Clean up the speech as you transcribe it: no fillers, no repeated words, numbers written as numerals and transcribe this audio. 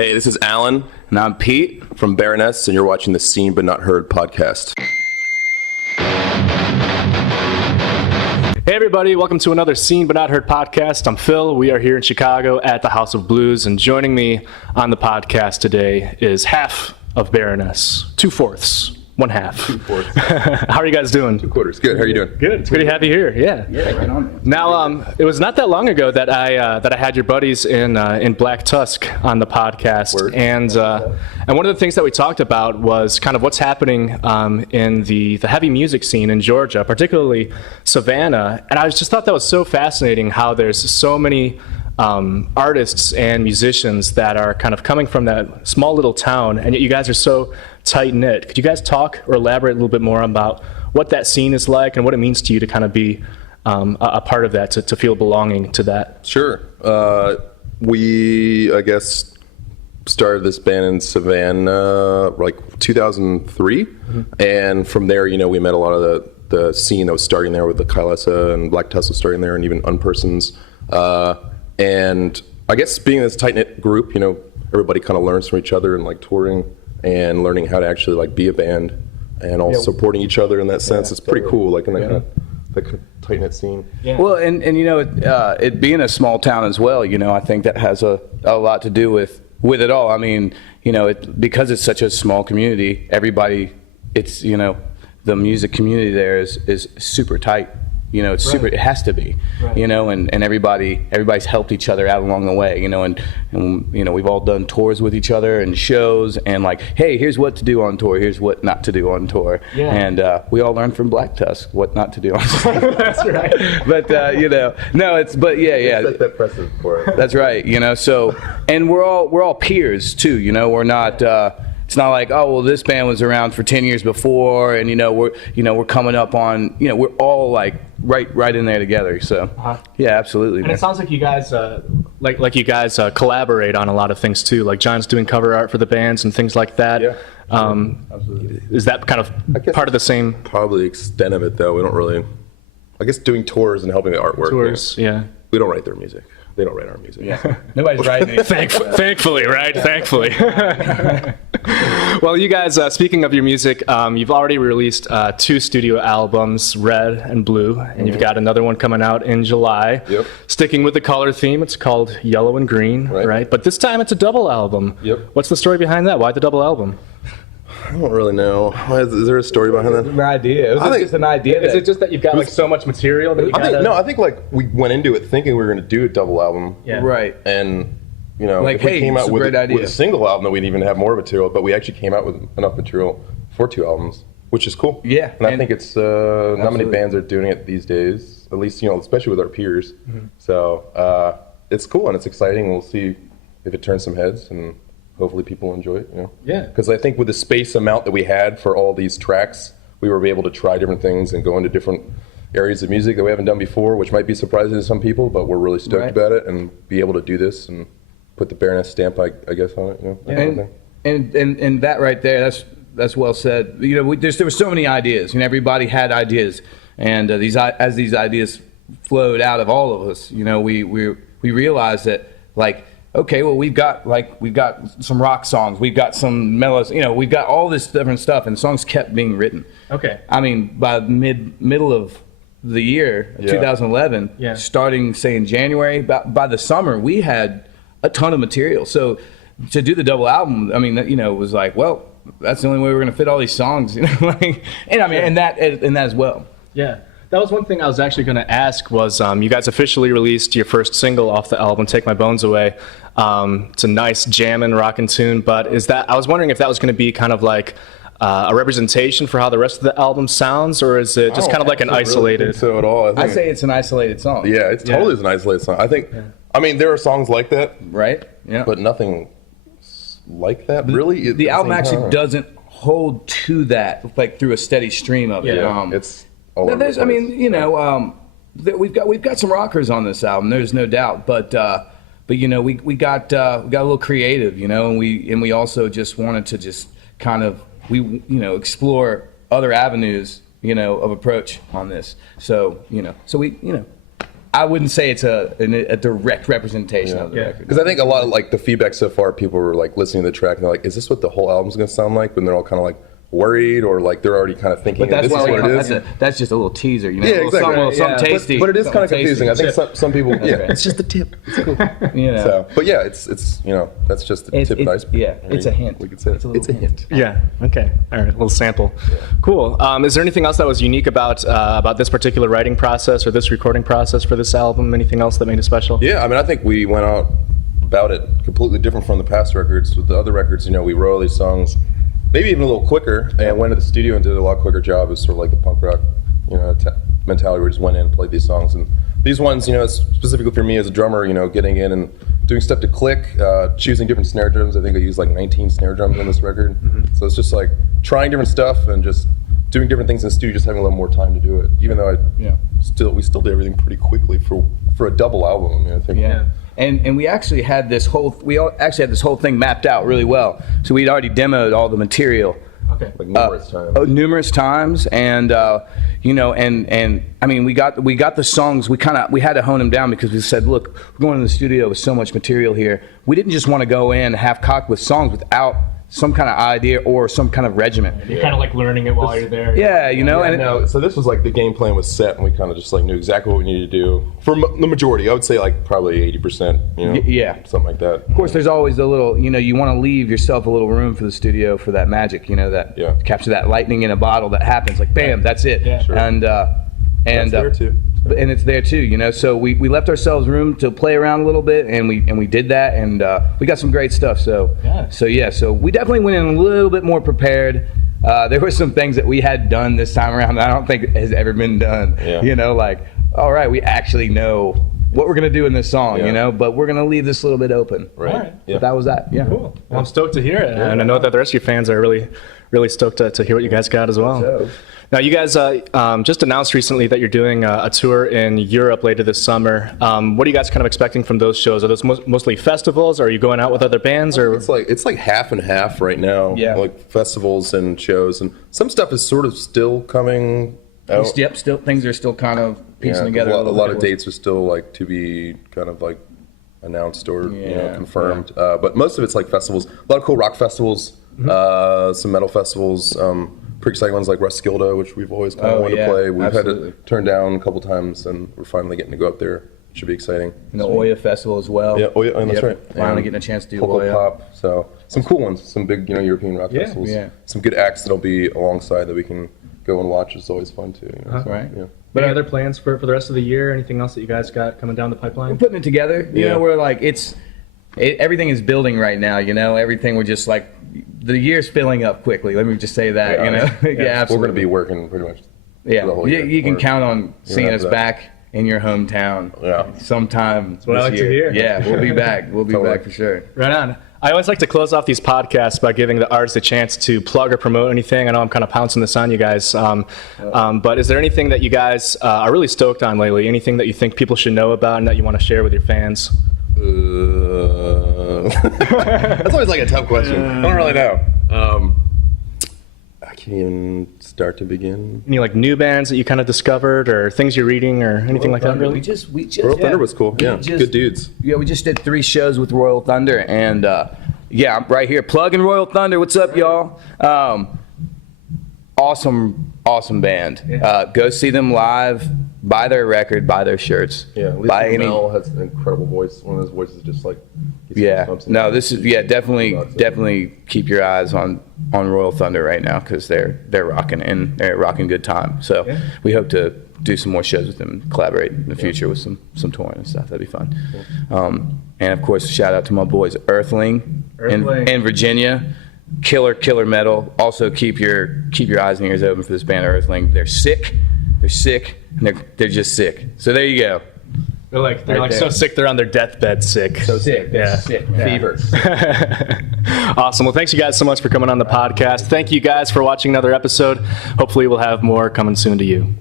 Hey, this is Alan. And I'm Pete. From Baroness, and you're watching the Seen But Not Heard podcast. Hey everybody, welcome to another Seen But Not Heard podcast. I'm Phil. We are here in Chicago at the House of Blues, and joining me on the podcast today is half of Baroness, 2/4, one half. 2/4. How are you guys doing? 2/4. Good. How are you doing? Good. It's pretty happy here. Yeah. Yeah, right on, man. Now, it was not that long ago that I had your buddies in Black Tusk on the podcast, Word. and one of the things that we talked about was kind of what's happening in the heavy music scene in Georgia, particularly Savannah. And I just thought that was so fascinating how there's so many artists and musicians that are kind of coming from that small little town, and yet you guys are so tight-knit. Could you guys talk or elaborate a little bit more about what that scene is like and what it means to you to kind of be a part of that, to feel belonging to that? Sure. We, I guess, started this band in Savannah like 2003, and from there, we met a lot of the scene that was starting there with the Kailasa and Black Tusk was starting there, and even Unpersons. And I guess being this tight-knit group, everybody kind of learns from each other and like touring and learning how to actually like be a band and all supporting each other in that sense. It's pretty cool, like in that kind of the tight-knit scene. Yeah. Well, and it being a small town as well, I think that has a lot to do with it all. I mean, because it's such a small community, everybody, it's, the music community there is super tight. It's super. It has to be, and everybody's helped each other out along the way, and we've all done tours with each other and shows, and like, hey, here's what to do on tour, here's what not to do on tour, and we all learned from Black Tusk what not to do on tour. That's right. But Set that precedent for it. That's right. So, and we're all peers too. We're not. It's not like, oh, well, this band was around for 10 years before, and we're coming up on, we're all like right in there together. So yeah, absolutely. And it sounds like you guys like you guys collaborate on a lot of things too. Like John's doing cover art for the bands and things like that. Yeah. Absolutely. Is that kind of part of the same? Probably the extent of it, though. We don't really, I guess, doing tours and helping the artwork. Tours, yeah. We don't write their music. They don't write our music. Yeah. Nobody's writing anything. Thankfully, right? Thankfully. Well, you guys, speaking of your music, you've already released 2 studio albums, Red and Blue, and you've got another one coming out in July. Yep. Sticking with the color theme, it's called Yellow and Green, right? But this time it's a double album. Yep. What's the story behind that? Why the double album? I don't really know. Is there a story behind that? An idea. It was just an idea. Is it just that you've got like so much material that you I think like we went into it thinking we were going to do a double album. Yeah. Right. And like, if we came out with a single album, then we'd even have more material. But we actually came out with enough material for 2 albums, which is cool. Yeah. And I think it's not many bands are doing it these days. At least especially with our peers. Mm-hmm. So it's cool and it's exciting. We'll see if it turns some heads and hopefully people enjoy it. Yeah. Because I think with the space amount that we had for all these tracks, we were able to try different things and go into different areas of music that we haven't done before, which might be surprising to some people, but we're really stoked about it and be able to do this and put the Baroness stamp, I guess, on it. And that right there, that's well said. There were so many ideas. Everybody had ideas, and as these ideas flowed out of all of us, we realized that like, okay, well, we've got some rock songs, we've got some mellows, we've got all this different stuff, and songs kept being written. Okay. I mean, by middle of the year, 2011, starting say in January, by the summer, we had a ton of material. So to do the double album, I mean, it was like, well, that's the only way we're going to fit all these songs, and that as well. Yeah. That was one thing I was actually going to ask was you guys officially released your first single off the album, Take My Bones Away. It's a nice jammin' rockin' tune, but I was wondering if that was going to be kind of like a representation for how the rest of the album sounds, or is it just kind of like an isolated? Really think so at all. I say it's an isolated song. Yeah, it's totally an isolated song. I think, I mean, there are songs like that. Right. Yeah. But nothing like that, really. The album actually doesn't hold to that, like through a steady stream of it. It's all over the place. I mean, we've got some rockers on this album. There's no doubt, but we got a little creative, and we also just wanted to just kind of explore other avenues, of approach on this. So we I wouldn't say it's a direct representation of the record. Because I think a lot of like the feedback so far, people were like listening to the track and they're like, "Is this what the whole album's gonna sound like?" When they're all kind of like worried or like they're already kind of thinking, But that's "This is why what it is." that's just a little teaser, you know. Yeah, exactly. Some tasty, But it is kind of something confusing. I tasty. think some people, yeah, right. it's just the tip. It's cool. You know. So, but yeah, it's that's just the tip of the iceberg. Yeah, it's a hint. We could say It's a little hint. Yeah. Okay. All right. A little sample. Cool. Is there anything else that was unique about this particular writing process or this recording process for this album? Anything else that made it special? Yeah, I mean, I think we went out about it completely different from the past records. With the other records, we wrote all these songs maybe even a little quicker, and went to the studio and did a lot quicker job. It's sort of like the punk rock, mentality where we just went in and played these songs. And these ones, specifically for me as a drummer, getting in and doing stuff to click, choosing different snare drums. I think I used like 19 snare drums on this record. So it's just like trying different stuff and just doing different things in the studio, just having a little more time to do it. Even though we still did everything pretty quickly for a double album. I think. Yeah. And we actually had this whole thing mapped out really well. So we'd already demoed all the material. Okay. Like numerous times. Numerous times, and and I mean, we got the songs. We had to hone them down because we said, look, we're going to the studio with so much material here. We didn't just want to go in half cocked with songs without some kind of idea or some kind of regimen. You're kind of like learning it while you're there. So this was like the game plan was set, and we kind of just like knew exactly what we needed to do for the majority. I would say like probably 80%. Yeah, something like that. Of course, there's always a little. You want to leave yourself a little room for the studio for that magic. Capture that lightning in a bottle that happens. Like bam, that's it. Yeah. Sure. And there too. And it's there too, So we left ourselves room to play around a little bit, and we did that, and we got some great stuff. So we definitely went in a little bit more prepared. There were some things that we had done this time around that I don't think has ever been done. Yeah. Like, all right, we actually know what we're gonna do in this song, but we're gonna leave this a little bit open. Right. All right. Yeah. But that was that. Yeah. Cool. Well, I'm stoked to hear it, and I know that the rest of your fans are really, really stoked to hear what you guys got as well. So. Now, you guys just announced recently that you're doing a tour in Europe later this summer. What are you guys kind of expecting from those shows? Are those mostly festivals, or are you going out with other bands? Or It's like half and half right now. Yeah. Like festivals and shows, and some stuff is sort of still coming out. Yep. Still, things are still kind of piecing together. A lot of dates are still like to be kind of like announced or confirmed. But most of it's like festivals. A lot of cool rock festivals, some metal festivals. Pretty exciting ones like Roskilde, which we've always kind of wanted to play. We've had to turn down a couple times, and we're finally getting to go up there. It should be exciting. And the Oya Festival as well. Yeah, Oya, that's right. Finally getting a chance to do Poco Oya. Pop. So some cool ones, some big European rock festivals. Yeah. Some good acts that'll be alongside that we can go and watch. It's always fun too. Right. Yeah. But any other plans for the rest of the year? Anything else that you guys got coming down the pipeline? We're putting it together. We're like everything is building right now. Everything. We're just like the year's filling up quickly. Let me just say that. Absolutely. We're going to be working pretty much. Yeah, the whole year. you can count on seeing after us that. back in your hometown. Sometime. That's what I like to hear. Yeah, we'll be back. We'll be back for sure. Right on. I always like to close off these podcasts by giving the artists a chance to plug or promote anything. I know I'm kind of pouncing this on you guys, but is there anything that you guys are really stoked on lately? Anything that you think people should know about and that you want to share with your fans? That's always like a tough question. I don't really know. I can't even start to begin. Any like new bands that you kind of discovered, or things you're reading, or anything like that? Really? We just Royal Thunder was cool. Yeah, good dudes. Yeah, we just did 3 shows with Royal Thunder, and I'm right here plugging Royal Thunder. What's up, y'all? Awesome band. Go see them live. Buy their record. Buy their shirts. Yeah, buy any. Mel has an incredible voice. One of those voices just like. No, this is definitely keep your eyes on Royal Thunder right now because they're rocking and they're rocking good time. So we hope to do some more shows with them, collaborate in the future with some touring and stuff. That'd be fun. And of course, shout out to my boys Earthling. In Virginia. Killer metal. Also keep your eyes and ears open for this band Earthling. They're sick, and they're just sick. So there you go. They're like so sick they're on their deathbed sick. So sick. Yeah. Sick. Fever. Awesome. Well, thanks you guys so much for coming on the podcast. Thank you guys for watching another episode. Hopefully we'll have more coming soon to you.